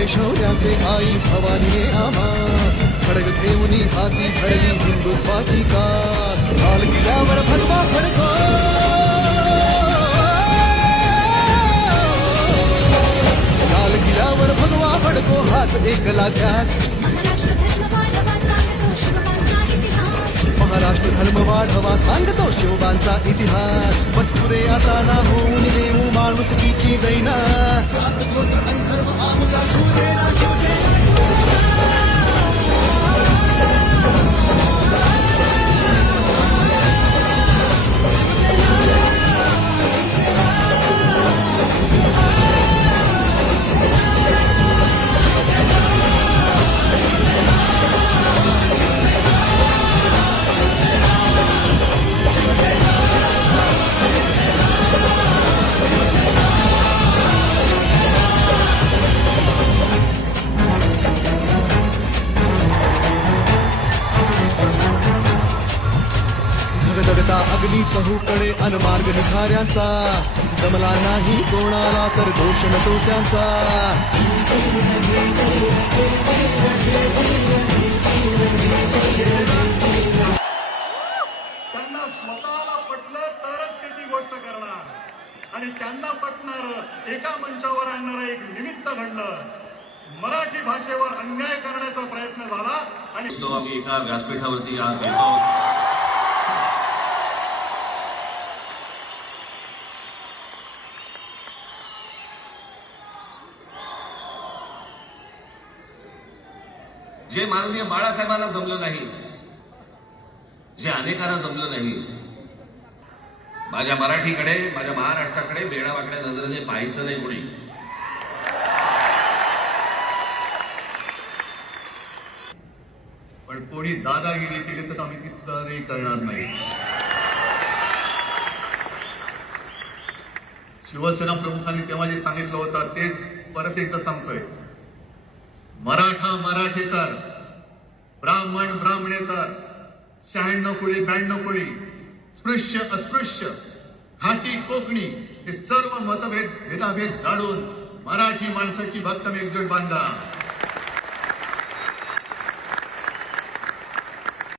घडविले शौर्याचे आई भवानीने आम्हास खडग घेऊनी हाती धरली हिंदुत्वाची कास लाल किल्ल्यावर भगवा फडको लाल किल्ल्यावर भगवा फडको हाच एकला ध्यास महाराष्ट्र धर्म वाढवा सांगतो शिवबांचा इतिहास मजकुरे आता ना होऊन देऊ माणुसकीची दैना सात गोत्र अंधर्व आमचा शिवसेना शिवसेना धगधगता अग्नी चहूकडे अनमार्ग निखाऱ्यांचा जमला नाही कोणाला तर दोष न तोट्यांचा त्यांना स्वतःला पटलं तरच ते ती गोष्ट करणार आणि त्यांना पटणार एका मंचावर आणणारं एक निमित्त घडलं मराठी भाषेवर अन्याय करण्याचा प्रयत्न झाला आणि आम्ही एका व्यासपीठावरती आज येतो जे माननीय बाळासाहेबांना जमलं नाही जे अनेकांना जमलं नाही माझ्या मराठीकडे माझ्या महाराष्ट्राकडे वेडावाकड्या नजरेने पाहायचं नाही कोणी पण कोणी दादागिरी केली तर आम्ही ती सहनही करणार नाही शिवसेना प्रमुखांनी तेव्हा जे सांगितलं होतं तेच परत एकदा सांगतोय मराठा मराठेतर ब्राह्मण ब्राह्मणेतर 96 कोळी 92 कोळी स्पृश्य अस्पृश्य घाटी कोकणी हे सर्व मतभेद भेदाभेद काढून मराठी माणसाची भक्कम एकजूट बांधा